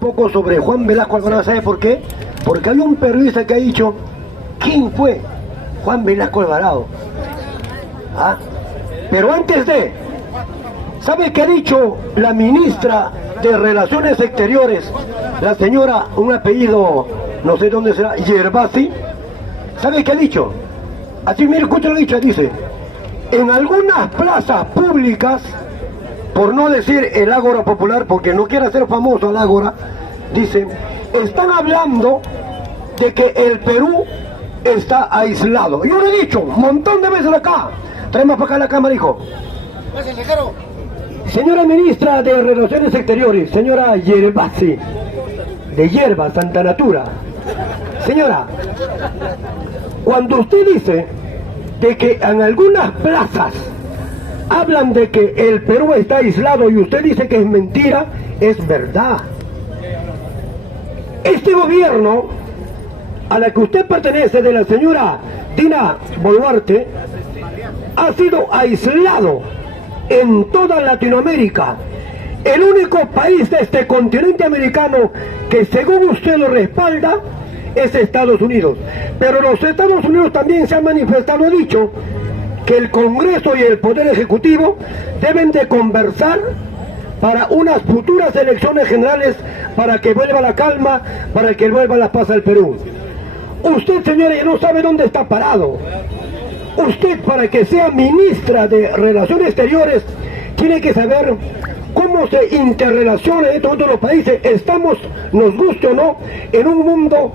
poco sobre Juan Velasco Alvarado. ¿Sabe por qué? Porque hay un periodista que ha dicho, ¿quién fue Juan Velasco Alvarado? ¿Ah? Pero antes de, ¿sabe qué ha dicho la ministra de Relaciones Exteriores, la señora, un apellido, no sé dónde será, Yerbasi? ¿Sabe qué ha dicho? Así, mire, escucha lo que ha dicho, dice, en algunas plazas públicas, por no decir el Ágora Popular, porque no quiere hacer famoso el Ágora, dice, están hablando de que el Perú está aislado. Yo lo he dicho un montón de veces acá. Traemos para acá la cámara, hijo. Señora ministra de Relaciones Exteriores, señora Yerbasi, de Hierba, Santa Natura. Señora, cuando usted dice de que en algunas plazas hablan de que el Perú está aislado y usted dice que es mentira, es verdad. Este gobierno a la que usted pertenece, de la señora Dina Boluarte, ha sido aislado en toda Latinoamérica. El único país de este continente americano que según usted lo respalda es Estados Unidos. Pero los Estados Unidos también se han manifestado, ha dicho que el Congreso y el Poder Ejecutivo deben de conversar para unas futuras elecciones generales, para que vuelva la calma, para que vuelva la paz al Perú. Usted, señora, ya no sabe dónde está parado. Usted, para que sea ministra de Relaciones Exteriores, tiene que saber cómo se interrelaciona todos los países. Estamos, nos guste o no, en un mundo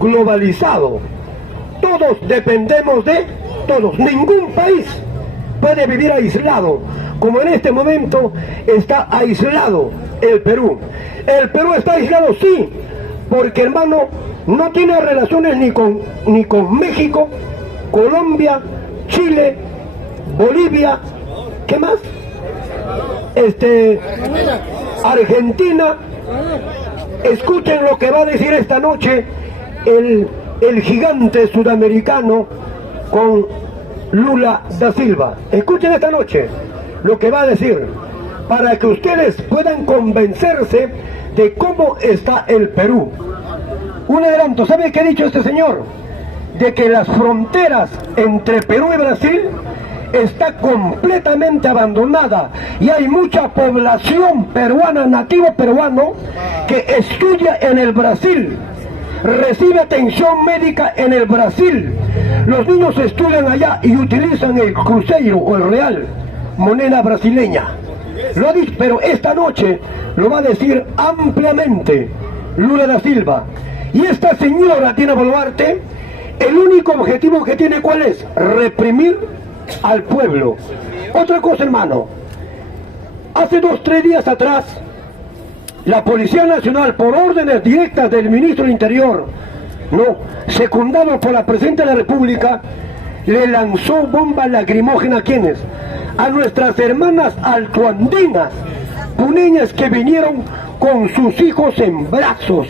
globalizado. Todos dependemos de todos. Ningún país puede vivir aislado, como en este momento está aislado el Perú. El Perú está aislado, sí, porque, hermano, no tiene relaciones ni con México, Colombia, Chile, Bolivia, ¿qué más? Argentina. Escuchen lo que va a decir esta noche el gigante sudamericano con Lula da Silva. Escuchen esta noche lo que va a decir, para que ustedes puedan convencerse de cómo está el Perú. Un adelanto, ¿sabe qué ha dicho este señor? De que las fronteras entre Perú y Brasil está completamente abandonada y hay mucha población peruana, nativo peruano, que estudia en el Brasil, recibe atención médica en el Brasil. Los niños estudian allá y utilizan el cruzeiro o el real, moneda brasileña. Lo ha dicho, pero esta noche lo va a decir ampliamente Lula da Silva. Y esta señora Dina Boluarte, el único objetivo que tiene, ¿cuál es? Reprimir al pueblo. Otra cosa, hermano, hace 2 o 3 días atrás, la Policía Nacional, por órdenes directas del ministro del Interior, secundado por la Presidenta de la República, le lanzó bombas lacrimógenas. ¿A quiénes? A nuestras hermanas altoandinas, puneñas, que vinieron con sus hijos en brazos.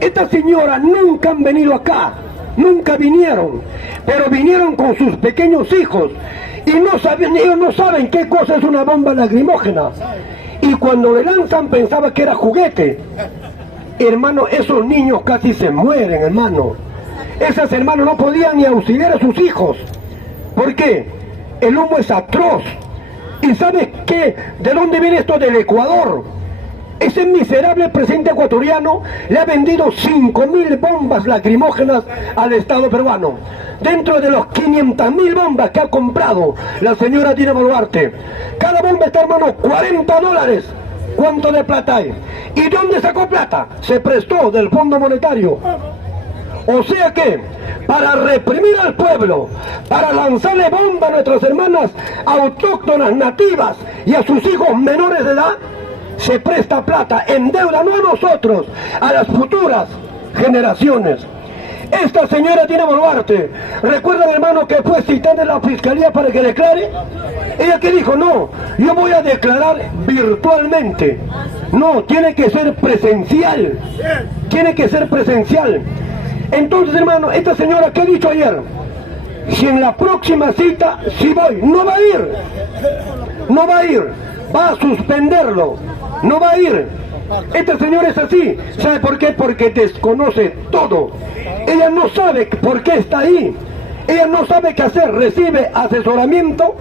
Estas señoras nunca han venido acá, nunca vinieron, pero vinieron con sus pequeños hijos y ellos no saben qué cosa es una bomba lacrimógena. Y cuando le lanzan pensaba que era juguete. Hermano, esos niños casi se mueren, hermano. Esas hermanas no podían ni auxiliar a sus hijos. ¿Por qué? El humo es atroz. ¿Y sabes qué? ¿De dónde viene esto? Del Ecuador. Ese miserable presidente ecuatoriano le ha vendido 5.000 bombas lacrimógenas al Estado peruano. Dentro de los 500.000 bombas que ha comprado la señora Dina Boluarte, cada bomba está, hermano, $40. ¿Cuánto de plata hay? ¿Y dónde sacó plata? Se prestó del Fondo Monetario. O sea que, para reprimir al pueblo, para lanzarle bomba a nuestras hermanas autóctonas, nativas y a sus hijos menores de edad, se presta plata en deuda, no a nosotros, a las futuras generaciones. Esta señora Dina Boluarte, ¿recuerdan, hermano, que fue citada en la fiscalía para que declare? Ella que dijo, no, yo voy a declarar virtualmente. No, tiene que ser presencial. Tiene que ser presencial. Entonces, hermano, esta señora, ¿qué ha dicho ayer? Si en la próxima cita, si voy, no va a ir. No va a ir. Va a suspenderlo. No va a ir. Este señor es así. ¿Sabe por qué? Porque desconoce todo. Ella no sabe por qué está ahí. Ella no sabe qué hacer. Recibe asesoramiento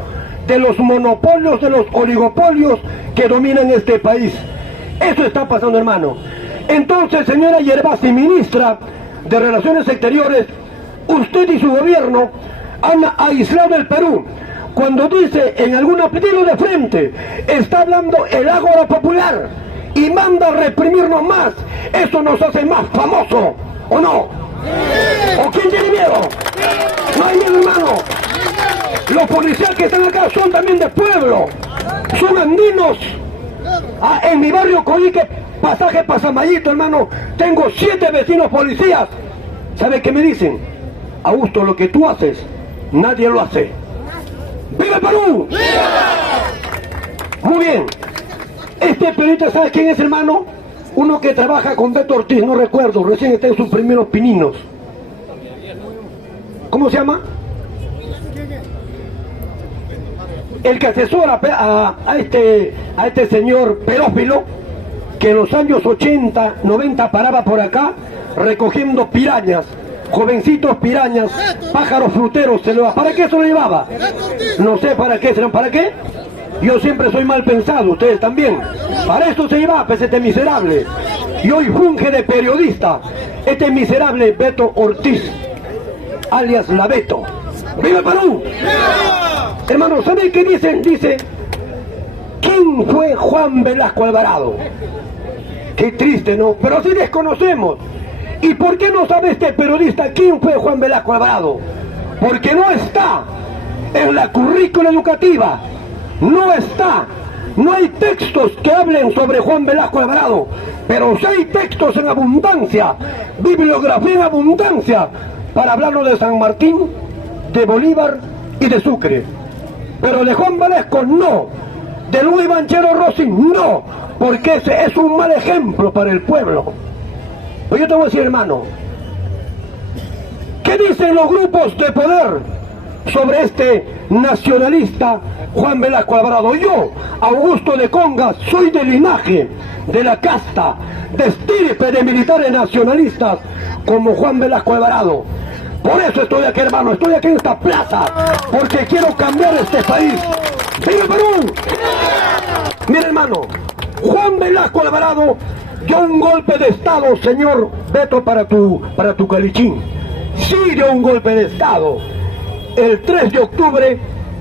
de los monopolios, de los oligopolios que dominan este país. Eso está pasando, hermano. Entonces, señora Yerbasi, ministra de Relaciones Exteriores, usted y su gobierno han aislado el Perú. Cuando dice en alguna pedido de frente, está hablando el ágora popular y manda a reprimirnos más. Eso nos hace más famoso, ¿o no? ¿O quién tiene miedo? No hay miedo, hermano. Los policías que están acá son también de pueblo, son andinos. En mi barrio Coique, pasaje Pasamayito, hermano, tengo 7 vecinos policías. ¿Sabe qué me dicen? Augusto, lo que tú haces, nadie lo hace. ¡Viva Perú! ¡Viva! Muy bien. Este periodista, ¿sabe quién es, hermano? Uno que trabaja con Beto Ortiz, no recuerdo, recién está en sus primeros pininos. ¿Cómo se llama? El que asesora a este señor pedófilo, que en los años 80, 90 paraba por acá recogiendo pirañas, jovencitos pirañas, pájaros fruteros, ¿para qué se lo llevaba? No sé para qué, ¿serán para qué? Yo siempre soy mal pensado, ustedes también. Para esto se llevaba, pues, este miserable. Y hoy funge de periodista este miserable Beto Ortiz, alias La Beto. ¡Viva Perú! ¡Viva! Hermano, ¿saben qué dicen? Dice, ¿quién fue Juan Velasco Alvarado? Qué triste, ¿no? Pero así desconocemos. ¿Y por qué no sabe este periodista quién fue Juan Velasco Alvarado? Porque no está en la currícula educativa. No está. No hay textos que hablen sobre Juan Velasco Alvarado. Pero sí hay textos en abundancia, bibliografía en abundancia, para hablarnos de San Martín, de Bolívar y de Sucre. Pero de Juan Velasco no. De Luis Banchero Rossi no. Porque ese es un mal ejemplo para el pueblo. Pues yo te voy a decir, hermano, ¿qué dicen los grupos de poder sobre este nacionalista Juan Velasco Alvarado? Yo, Augusto de Congas, soy del linaje, de la casta, de estirpe de militares nacionalistas como Juan Velasco Alvarado. Por eso estoy aquí, hermano, estoy aquí en esta plaza, porque quiero cambiar este país. ¡Viva Perú! Mira, hermano, Juan Velasco Alvarado dio un golpe de Estado, señor Beto, para tu calichín. Sí dio un golpe de Estado. El 3 de octubre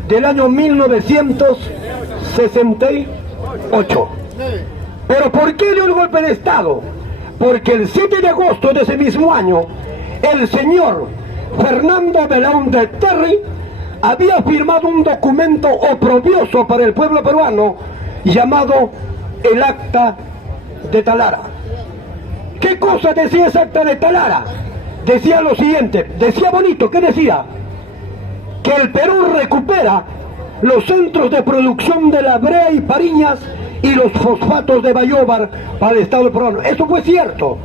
del año 1968. ¿Pero por qué dio el golpe de Estado? Porque el 7 de agosto de ese mismo año, el señor Fernando Belaúnde Terry había firmado un documento oprobioso para el pueblo peruano llamado el Acta de Talara. ¿Qué cosa decía ese Acta de Talara? Decía lo siguiente, decía bonito, ¿qué decía? Que el Perú recupera los centros de producción de la brea y pariñas y los fosfatos de Bayóvar para el Estado peruano. Eso fue cierto,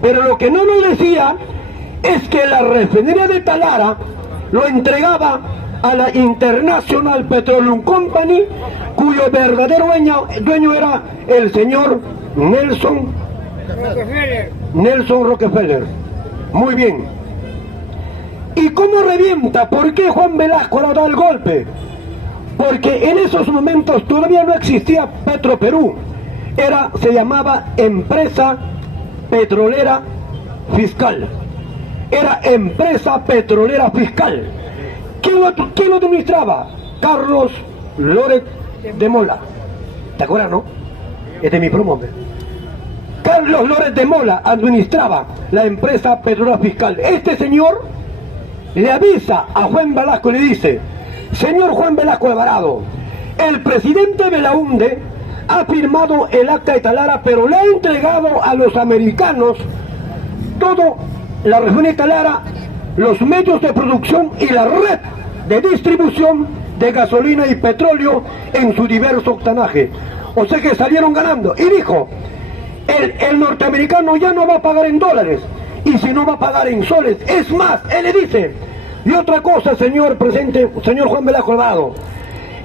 pero lo que no nos decía es que la refinería de Talara lo entregaba a la International Petroleum Company, cuyo verdadero dueño era el señor Nelson Rockefeller. Muy bien. ¿Y cómo revienta? ¿Por qué Juan Velasco le da el golpe? Porque en esos momentos todavía no existía Petroperú. Se llamaba Empresa Petrolera Fiscal. Era Empresa Petrolera Fiscal. ¿Quién lo administraba? Carlos Loret de Mola. ¿Te acuerdas, no? Este es mi promo. Carlos Loret de Mola administraba la Empresa Petrolera Fiscal. Este señor le avisa a Juan Velasco y le dice: señor Juan Velasco Alvarado, el presidente Belaúnde ha firmado el Acta de Talara, pero le ha entregado a los americanos todo, la región de Talara, los medios de producción y la red de distribución de gasolina y petróleo en su diverso octanaje. O sea que salieron ganando. Y dijo, el norteamericano ya no va a pagar en dólares, y si no va a pagar en soles. Es más, él le dice, y otra cosa, señor presidente, señor Juan Velasco Alvarado,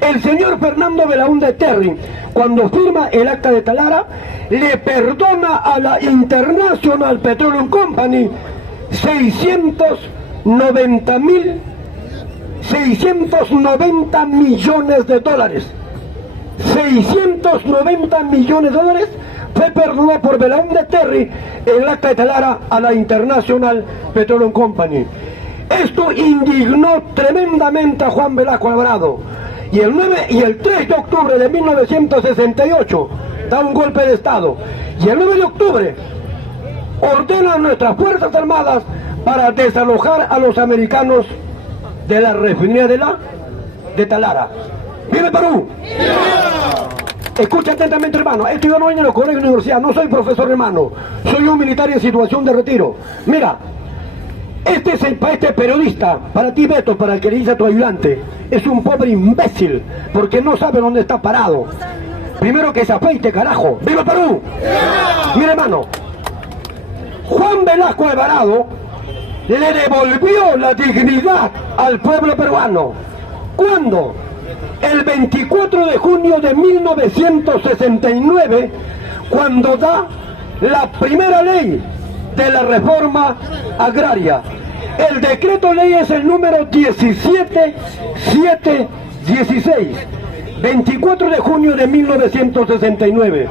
El señor Fernando Belaúnde Terry, cuando firma el acta de Talara, le perdona a la International Petroleum Company 690 millones de dólares. 690 millones de dólares fue perdonado por Belaúnde Terry el acta de Talara a la International Petroleum Company. Esto indignó tremendamente a Juan Velasco Alvarado, y el 3 de octubre de 1968 da un golpe de Estado, y el 9 de octubre ordena a nuestras Fuerzas Armadas para desalojar a los americanos de la refinería de Talara. ¡Vive Perú! Escucha atentamente, hermano. Esto yo no voy en los colegios de universidad, no soy profesor, hermano. Soy un militar en situación de retiro. Mira, este periodista, para ti, Beto, para el que le dice a tu ayudante, es un pobre imbécil, porque no sabe dónde está parado. Primero que se afeite, carajo. ¡Viva Perú! Mira, hermano, Juan Velasco Alvarado le devolvió la dignidad al pueblo peruano. ¿Cuándo? El 24 de junio de 1969, cuando da la primera ley de la reforma agraria. El decreto ley es el número 17716, 24 de junio de 1969.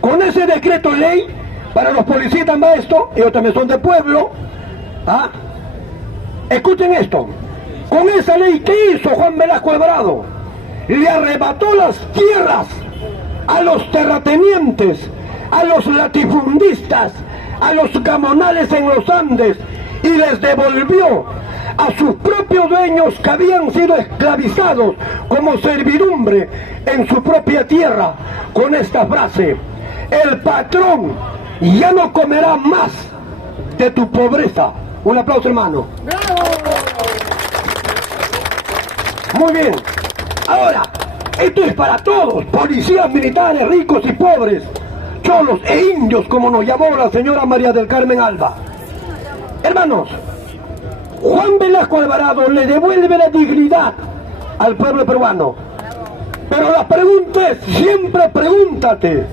Con ese decreto ley, para los policías maestros, ellos también son de pueblo, escuchen esto, con esa ley, ¿qué hizo Juan Velasco Alvarado? Le arrebató las tierras a los terratenientes, a los latifundistas, a los gamonales en los Andes, y les devolvió a sus propios dueños que habían sido esclavizados como servidumbre en su propia tierra, con esta frase: el patrón ya no comerá más de tu pobreza. Un aplauso, hermano. Muy bien. Ahora, esto es para todos, policías, militares, ricos y pobres, cholos e indios, como nos llamó la señora María del Carmen Alba. Hermanos, Juan Velasco Alvarado le devuelve la dignidad al pueblo peruano. Pero la pregunta es, siempre pregúntate,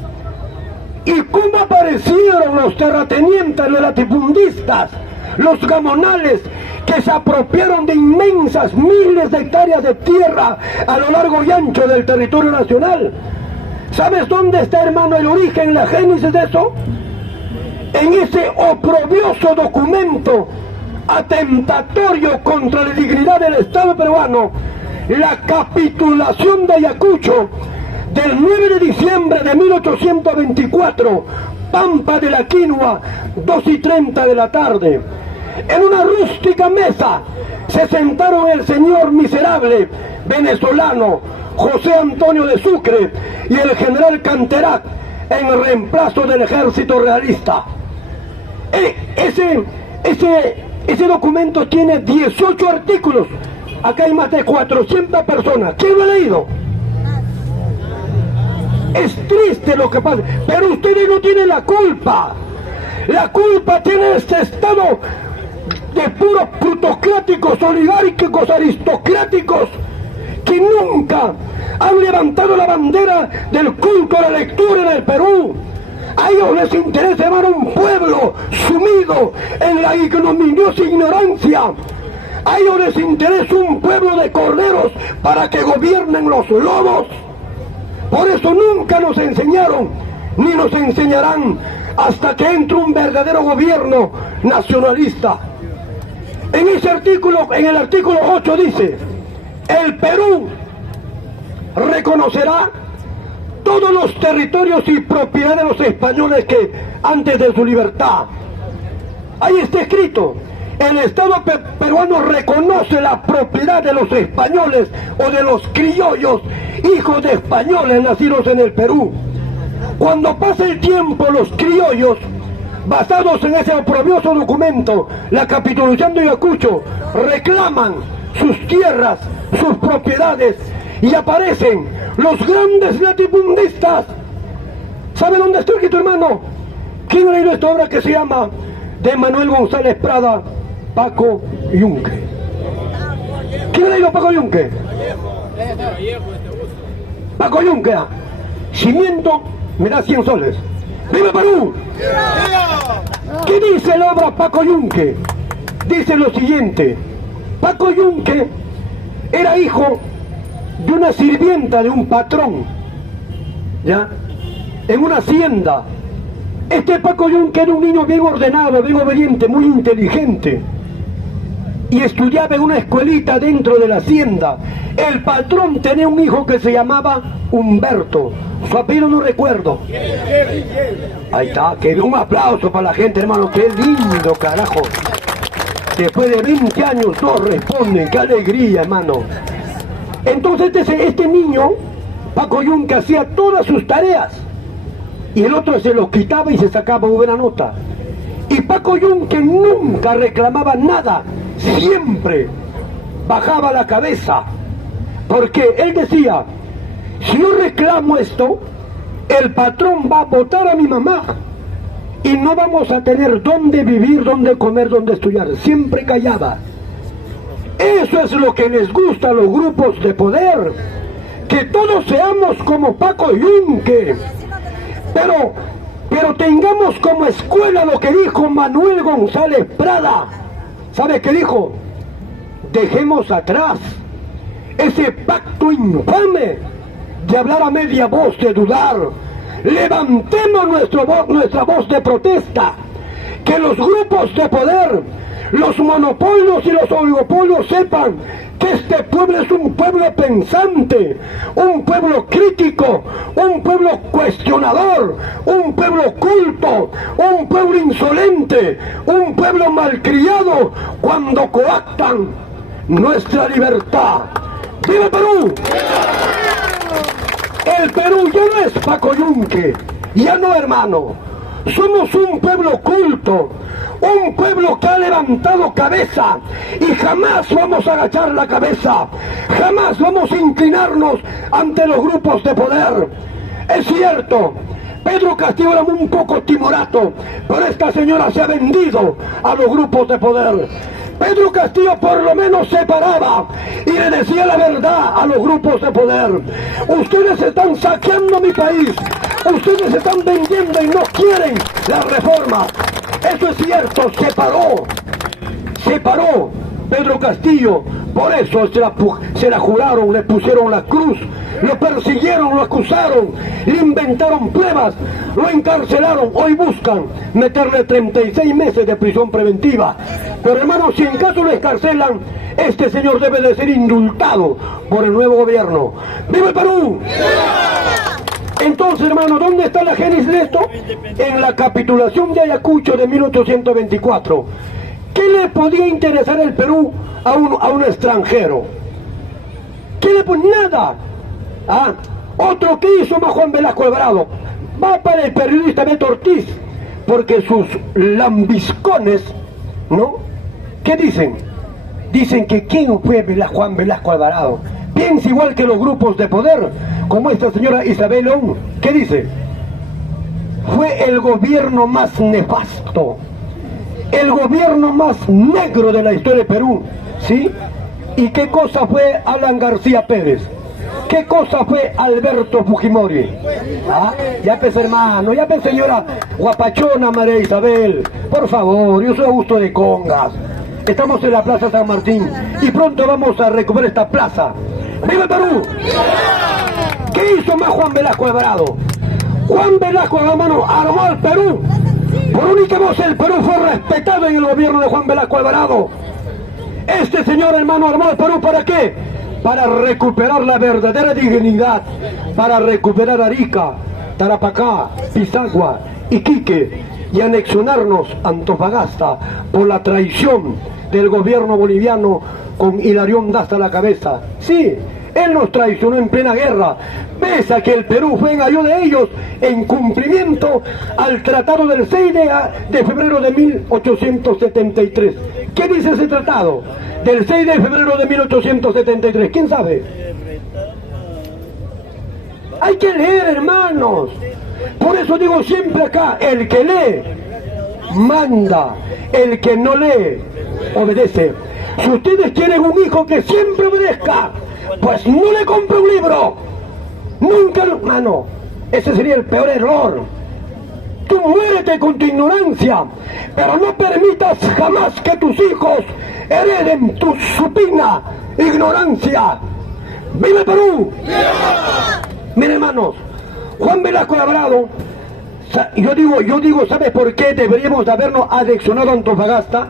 ¿y cómo aparecieron los terratenientes, los latifundistas, los gamonales, que se apropiaron de inmensas miles de hectáreas de tierra a lo largo y ancho del territorio nacional? ¿Sabes dónde está, hermano, el origen, la génesis de eso? En ese oprobioso documento atentatorio contra la dignidad del Estado peruano, la capitulación de Ayacucho, del 9 de diciembre de 1824, Pampa de la Quinua, 2:30 de la tarde. En una rústica mesa se sentaron el señor miserable venezolano José Antonio de Sucre y el general Canterac en reemplazo del ejército realista. Ese documento tiene 18 artículos. Acá hay más de 400 personas. ¿Quién lo ha leído? Es triste lo que pasa, pero ustedes no tienen la culpa. La culpa tiene este Estado de puros plutocráticos, oligárquicos, aristocráticos, que nunca han levantado la bandera del culto a la lectura en el Perú. A ellos les interesa llevar un pueblo sumido en la ignominiosa ignorancia. A ellos les interesa un pueblo de corderos para que gobiernen los lobos. Por eso nunca nos enseñaron, ni nos enseñarán hasta que entre un verdadero gobierno nacionalista. En ese artículo, en el artículo 8 dice: el Perú reconocerá todos los territorios y propiedades de los españoles que antes de su libertad. Ahí está escrito: el Estado peruano reconoce la propiedad de los españoles o de los criollos, hijos de españoles nacidos en el Perú. Cuando pasa el tiempo, los criollos, basados en ese oprobioso documento, la capitulación de Ayacucho, reclaman sus tierras, sus propiedades, y aparecen los grandes latifundistas. ¿Sabe dónde está escrito, hermano? ¿Quién ha leído esta obra que se llama de Manuel González Prada, Paco Yunque? ¿Quién ha leído Paco Yunque? Paco Yunque, cimiento me da 100 soles. ¡Viva Perú! ¿Qué dice la obra Paco Yunque? Dice lo siguiente: Paco Yunque era hijo de una sirvienta de un patrón, ¿ya? En una hacienda. Este Paco Yunque era un niño bien ordenado, bien obediente, muy inteligente, y estudiaba en una escuelita dentro de la hacienda. El patrón tenía un hijo que se llamaba Humberto, su apellido no recuerdo. Ahí está, que un aplauso para la gente, hermano, qué lindo, carajo. Después de 20 años todos responden, qué alegría, hermano. Entonces este niño, Paco Yunque, hacía todas sus tareas y el otro se los quitaba y se sacaba buena nota. Y Paco Yunque nunca reclamaba nada, siempre bajaba la cabeza, porque él decía: si yo reclamo esto, el patrón va a botar a mi mamá y no vamos a tener dónde vivir, dónde comer, dónde estudiar. Siempre callaba. Eso es lo que les gusta a los grupos de poder, que todos seamos como Paco Yunque, pero tengamos como escuela lo que dijo Manuel González Prada. ¿Sabe qué dijo? Dejemos atrás ese pacto infame de hablar a media voz, de dudar. Levantemos nuestra voz de protesta. Que los grupos de poder, los monopolios y los oligopolios sepan que este pueblo es un pueblo pensante, un pueblo crítico, un pueblo cuestionador, un pueblo culto, un pueblo insolente, un pueblo malcriado cuando coactan nuestra libertad. ¡Viva Perú! El Perú ya no es Paco Yunque, ya no, hermano. Somos un pueblo culto, un pueblo que ha levantado cabeza y jamás vamos a agachar la cabeza, jamás vamos a inclinarnos ante los grupos de poder. Es cierto, Pedro Castillo era un poco timorato, pero esta señora se ha vendido a los grupos de poder. Pedro Castillo por lo menos se paraba y le decía la verdad a los grupos de poder. Ustedes están saqueando mi país, ustedes están vendiendo y no quieren la reforma. Eso es cierto, se paró Pedro Castillo. Por eso se la juraron, le pusieron la cruz, lo persiguieron, lo acusaron, le inventaron pruebas, lo encarcelaron. Hoy buscan meterle 36 meses de prisión preventiva. Pero hermanos, si en caso lo escarcelan, este señor debe de ser indultado por el nuevo gobierno. ¡Viva el Perú! Entonces, hermano, ¿dónde está la génesis de esto? En la capitulación de Ayacucho de 1824. ¿Qué le podía interesar el Perú a un extranjero? ¿Qué le podía? Nada. ¿Ah? Otro que hizo más Juan Velasco Alvarado. Va para el periodista Beto Ortiz, porque sus lambiscones, ¿no? ¿Qué dicen? Dicen que ¿quién fue Juan Velasco Alvarado? Piensa igual que los grupos de poder, como esta señora Isabel León. ¿Qué dice? Fue el gobierno más nefasto, el gobierno más negro de la historia de Perú, ¿sí? ¿Y qué cosa fue Alan García Pérez? ¿Qué cosa fue Alberto Fujimori? ¿Ah? Ya pues, hermano, ya pues, señora guapachona María Isabel, por favor, yo soy Augusto de Congas. Estamos en la Plaza San Martín y pronto vamos a recuperar esta plaza. ¡Viva el Perú! ¿Qué hizo más Juan Velasco Alvarado? Juan Velasco, hermano, armó al Perú. Por única voz el Perú fue respetado en el gobierno de Juan Velasco Alvarado. Este señor, hermano, armó al Perú ¿para qué? Para recuperar la verdadera dignidad, para recuperar Arica, Tarapacá, Pisagua, Iquique y anexionarnos a Antofagasta por la traición del gobierno boliviano con Hilarión Daza a la cabeza. Sí, él nos traicionó en plena guerra, pese a que el Perú fue en ayuda de ellos en cumplimiento al tratado del 6 de febrero de 1873. ¿Qué dice ese tratado? Del 6 de febrero de 1873, ¿quién sabe? Hay que leer, hermanos. Por eso digo siempre acá, el que lee, manda. El que no lee, obedece. Si ustedes quieren un hijo que siempre obedezca, pues no le compre un libro, Nunca, hermano, ese sería el peor error. Tú muérete con tu ignorancia, pero no permitas jamás que tus hijos hereden tu supina ignorancia. ¡Viva Perú! ¡Viva! Miren, hermanos, Juan Velasco de Alvarado, yo digo, ¿sabes por qué deberíamos habernos adheccionado a Antofagasta?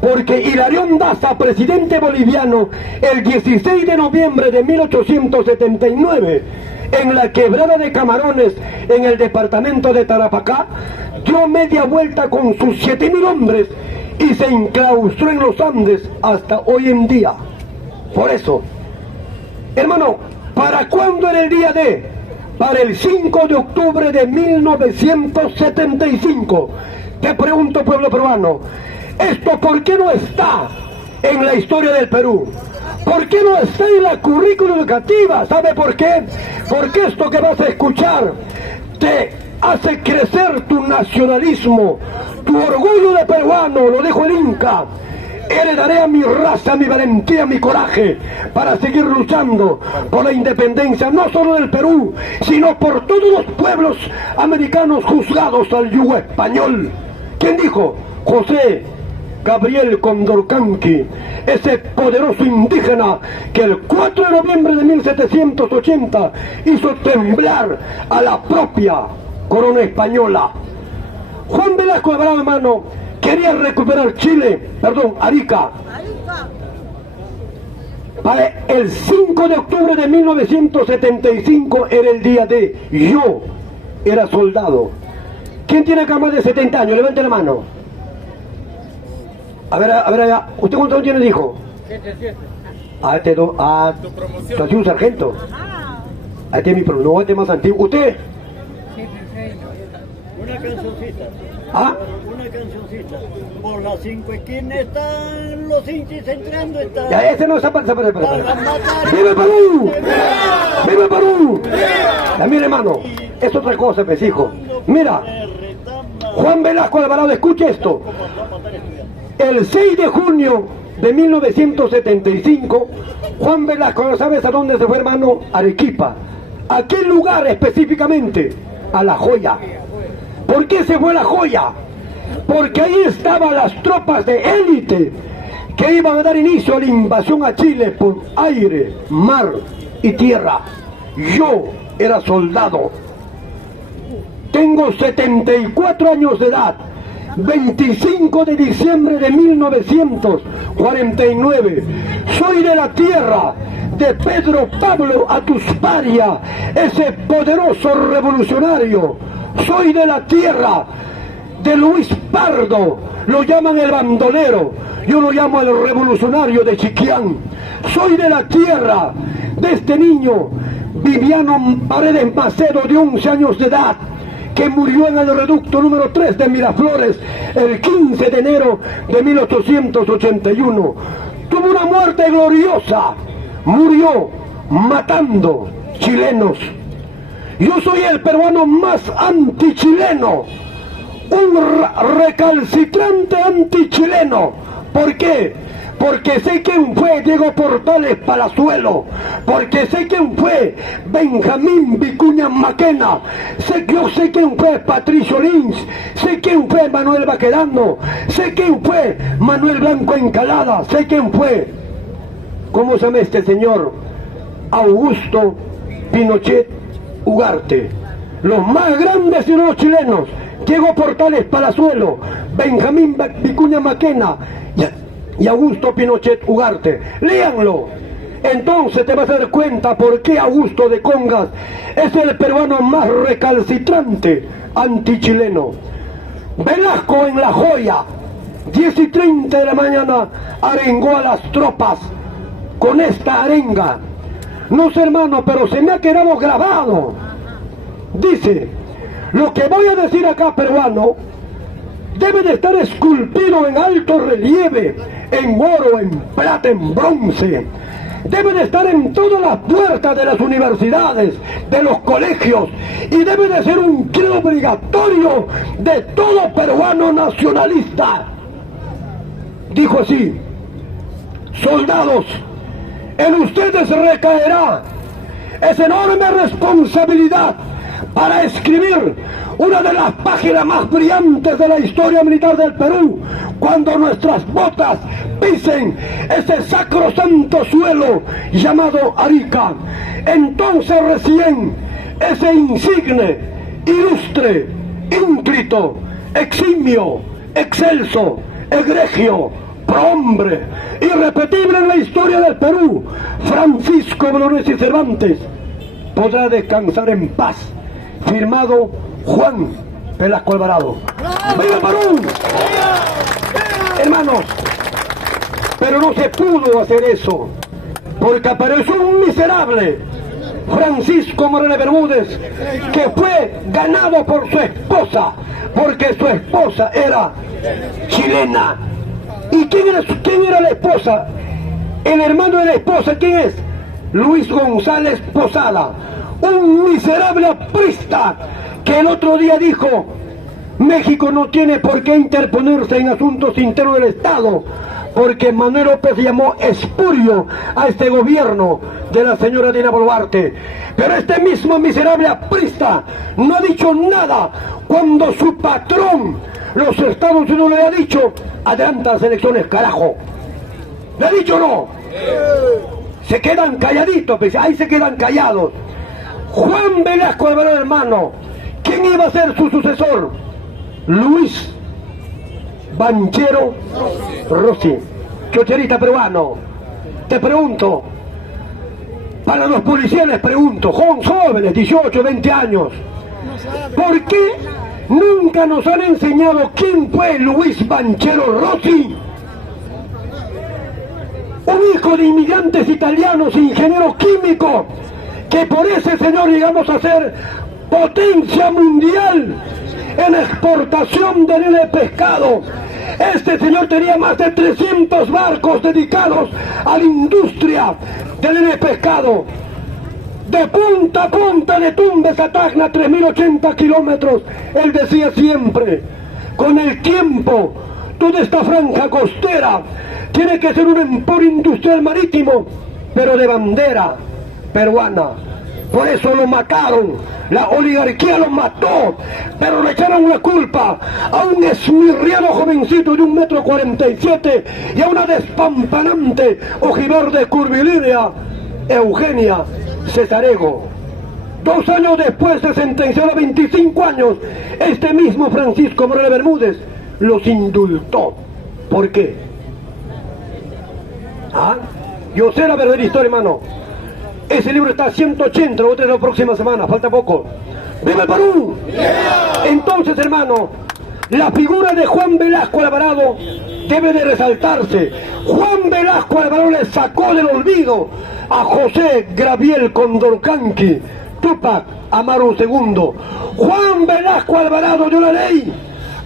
Porque Hilarión Daza, presidente boliviano, el 16 de noviembre de 1879, en la quebrada de Camarones, en el departamento de Tarapacá, dio media vuelta con sus 7.000 hombres y se enclaustró en los Andes hasta hoy en día. Por eso, hermano, ¿para cuándo era el día D? Para el 5 de octubre de 1975. Te pregunto, pueblo peruano, ¿esto por qué no está en la historia del Perú? ¿Por qué no está en la currícula educativa? ¿Sabe por qué? Porque esto que vas a escuchar te hace crecer tu nacionalismo, tu orgullo de peruano, lo dijo el Inca. Heredaré a mi raza, mi valentía, mi coraje para seguir luchando por la independencia, no solo del Perú, sino por todos los pueblos americanos juzgados al yugo español. ¿Quién dijo? José Gabriel Condorcanqui, ese poderoso indígena que el 4 de noviembre de 1780 hizo temblar a la propia corona española. Juan Velasco de Alvarado, hermano, quería recuperar Arica. Para el 5 de octubre de 1975 era el día de yo era soldado. ¿Quién tiene acá más de 70 años? Levante la mano. A ver, allá. ¿Usted cuántos años tiene, dijo? 77. ¿Tú has sido un sargento? Este es mi promoción. No, este es más antiguo. ¿Usted? 76. Una cancioncita. ¿Ah? Una cancioncita. Por las 5 esquinas están los hinchas entrando. Ya, ese no, ¡Viva Perú! ¡Viva Perú! Ya, mire, hermano, es otra cosa, pues, hijo. Mira, Juan Velasco de Alvarado, escuche esto. El 6 de junio de 1975, Juan Velasco, ¿sabes a dónde se fue, hermano? Arequipa. ¿A qué lugar específicamente? A La Joya. ¿Por qué se fue a La Joya? Porque ahí estaban las tropas de élite que iban a dar inicio a la invasión a Chile por aire, mar y tierra. Yo era soldado. Tengo 74 años de edad. 25 de diciembre de 1949. Soy de la tierra de Pedro Pablo Atusparia, ese poderoso revolucionario. Soy de la tierra de Luis Pardo, lo llaman el bandolero, yo lo llamo el revolucionario de Chiquián. Soy de la tierra de este niño, Viviano Paredes Macedo, de 11 años de edad, que murió en el reducto número 3 de Miraflores el 15 de enero de 1881. Tuvo una muerte gloriosa, murió matando chilenos. Yo soy el peruano más antichileno, un recalcitrante antichileno. ¿Por qué? Porque sé quién fue Diego Portales Palazuelo, porque sé quién fue Benjamín Vicuña Maquena, yo sé quién fue Patricio Lins, sé quién fue Manuel Baquedano, sé quién fue Manuel Blanco Encalada, sé quién fue, ¿cómo se llama este señor? Augusto Pinochet Ugarte. Los más grandes de los chilenos, Diego Portales Palazuelo, Benjamín Vicuña Maquena y Augusto Pinochet Ugarte. Léanlo. Entonces te vas a dar cuenta por qué Augusto de Congas es el peruano más recalcitrante antichileno. Velasco en La Joya, 10:30 de la mañana, arengó a las tropas con esta arenga. No sé, hermano, pero se me ha quedado grabado. Dice, lo que voy a decir acá, peruano, debe de estar esculpido en alto relieve, en oro, en plata, en bronce. Debe de estar en todas las puertas de las universidades, de los colegios, y debe de ser un credo obligatorio de todo peruano nacionalista. Dijo así: soldados, en ustedes recaerá esa enorme responsabilidad para escribir una de las páginas más brillantes de la historia militar del Perú, cuando nuestras botas pisen ese sacrosanto suelo llamado Arica. Entonces recién ese insigne, ilustre, ínclito, eximio, excelso, egregio, prohombre, irrepetible en la historia del Perú, Francisco Bolognesi Cervantes, podrá descansar en paz. Firmado Juan Velasco Alvarado. ¡Viva Perú! Hermanos, pero no se pudo hacer eso, porque apareció un miserable, Francisco Moreno Bermúdez, que fue ganado por su esposa, porque su esposa era chilena. ¿Y quién era la esposa? El hermano de la esposa, ¿quién es? Luis González Posada, un miserable aprista que el otro día dijo: México no tiene por qué interponerse en asuntos internos del Estado, porque Manuel López llamó espurio a este gobierno de la señora Dina Boluarte. Pero este mismo miserable aprista no ha dicho nada cuando su patrón, los Estados Unidos, le ha dicho: adelanta las elecciones, carajo. ¿Le ha dicho no? Se quedan calladitos, pues, ahí se quedan callados. Juan Velasco Alvarado, hermano, ¿quién iba a ser su sucesor? Luis Banchero Rossi, chocherista peruano. Te pregunto, para los policías les pregunto, jóvenes, 18, 20 años, ¿por qué nunca nos han enseñado quién fue Luis Banchero Rossi? Un hijo de inmigrantes italianos, ingeniero químico, que por ese señor llegamos a ser potencia mundial en exportación de línea de pescado. Este señor tenía más de 300 barcos dedicados a la industria de línea de pescado. De punta a punta de Tumbes a Tacna, 3.080 kilómetros. Él decía siempre: con el tiempo, toda esta franja costera tiene que ser un emporio industrial marítimo, pero de bandera peruana. Por eso lo mataron, la oligarquía lo mató, pero le echaron la culpa a un esmirriado jovencito de 1,47 m y a una despampanante ojiverde curvilínea, Eugenia Cesarego. 2 años después de sentenciar a 25 años, este mismo Francisco Moreno Bermúdez los indultó. ¿Por qué? ¿Ah? Yo sé la verdadera historia, hermano. Ese libro está a 180, lo voy a tener la próxima semana, falta poco. ¡Viva el Perú! Entonces, hermano, la figura de Juan Velasco Alvarado debe de resaltarse. Juan Velasco Alvarado le sacó del olvido a José Gabriel Condorcanqui, Túpac Amaru II. Juan Velasco Alvarado dio la ley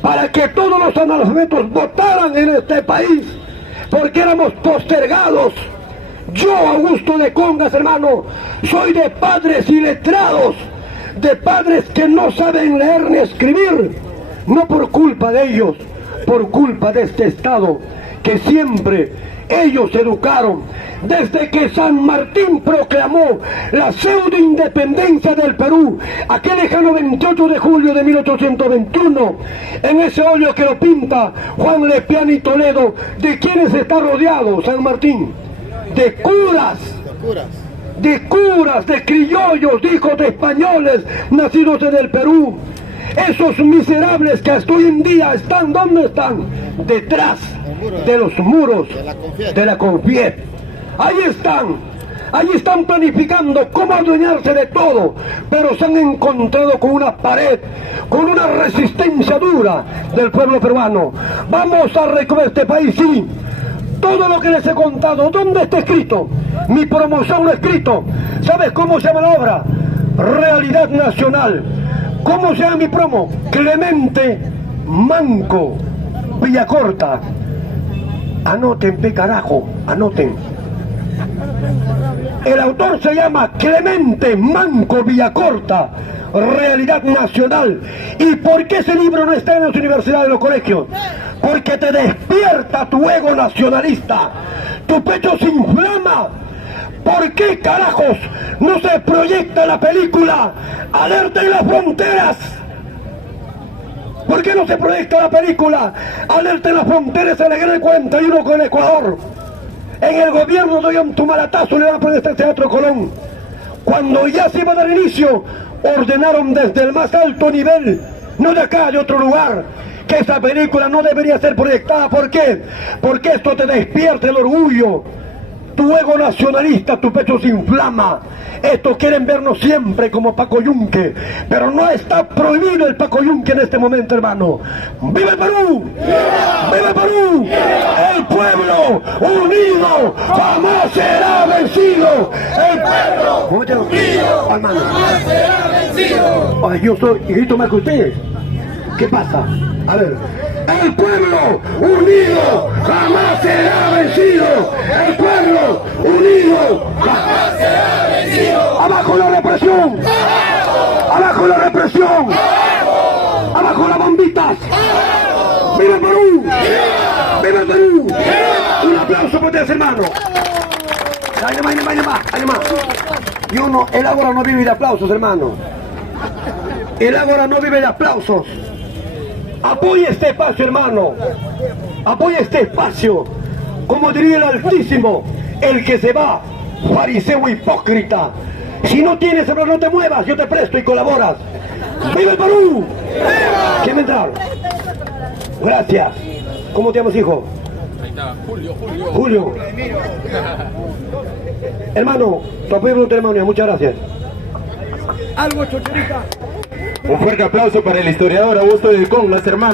para que todos los analfabetos votaran en este país, porque éramos postergados. Yo, Augusto de Congas, hermano, soy de padres iletrados, de padres que no saben leer ni escribir, no por culpa de ellos, por culpa de este Estado, que siempre ellos educaron. Desde que San Martín proclamó la pseudo independencia del Perú, aquel lejano 28 de julio de 1821, en ese óleo que lo pinta Juan Lepiani Toledo, ¿de quiénes está rodeado San Martín? De curas, de criollos, de hijos de españoles nacidos en el Perú. Esos miserables que hasta hoy en día están, ¿dónde están? Detrás de los muros de la Confiep. Ahí están planificando cómo adueñarse de todo, pero se han encontrado con una pared, con una resistencia dura del pueblo peruano. Vamos a recorrer este país, sí. Todo lo que les he contado, ¿dónde está escrito? Mi promoción lo he escrito. ¿Sabes cómo se llama la obra? Realidad Nacional. ¿Cómo se llama mi promo? Clemente Manco Villacorta. Anoten, pe carajo, anoten. El autor se llama Clemente Manco Villacorta, Realidad Nacional. ¿Y por qué ese libro no está en las universidades y los colegios? Porque te despierta tu ego nacionalista. Tu pecho se inflama ¿Por qué carajos no se proyecta la película Alerta en las Fronteras? ¿Por qué no se proyecta la película Alerta en las Fronteras en la guerra del 41 con el Ecuador? En el gobierno de Ollantumala le van a poner este Teatro Colón. Cuando ya se iba a dar inicio, ordenaron desde el más alto nivel, no de acá, de otro lugar, que esa película no debería ser proyectada. ¿Por qué? Porque esto te despierta el orgullo. Tu ego nacionalista, tu pecho se inflama. Estos quieren vernos siempre como Paco Yunque, pero no está prohibido el Paco Yunque en este momento, hermano. ¡Viva el Perú! ¡Viva el Perú! ¡El pueblo unido jamás será vencido! ¡El pueblo unido jamás será vencido! Ay, yo soy grito más que ustedes. ¿Qué pasa? A ver. El pueblo unido jamás será vencido. El pueblo unido jamás será vencido. Abajo la represión. Abajo la represión. Abajo las bombitas. ¡Viva el Perú! ¡Viva el Perú! Un aplauso para ustedes, hermano. Hay más. Y uno, el Ágora no vive de aplausos, hermano. El Ágora no vive de aplausos. Apoya este espacio, hermano. Apoya este espacio. Como diría el Altísimo, el que se va, fariseo hipócrita. Si no tienes, hermano, no te muevas, yo te presto y colaboras. ¡Viva el Perú! ¿Quién va a entrar? Gracias. ¿Cómo te llamas, hijo? Ahí está, Julio. Julio. Hermano, tu apoyo por tu hermano, muchas gracias. Algo, chocherita. Un fuerte aplauso para el historiador Augusto del Con, los hermanos.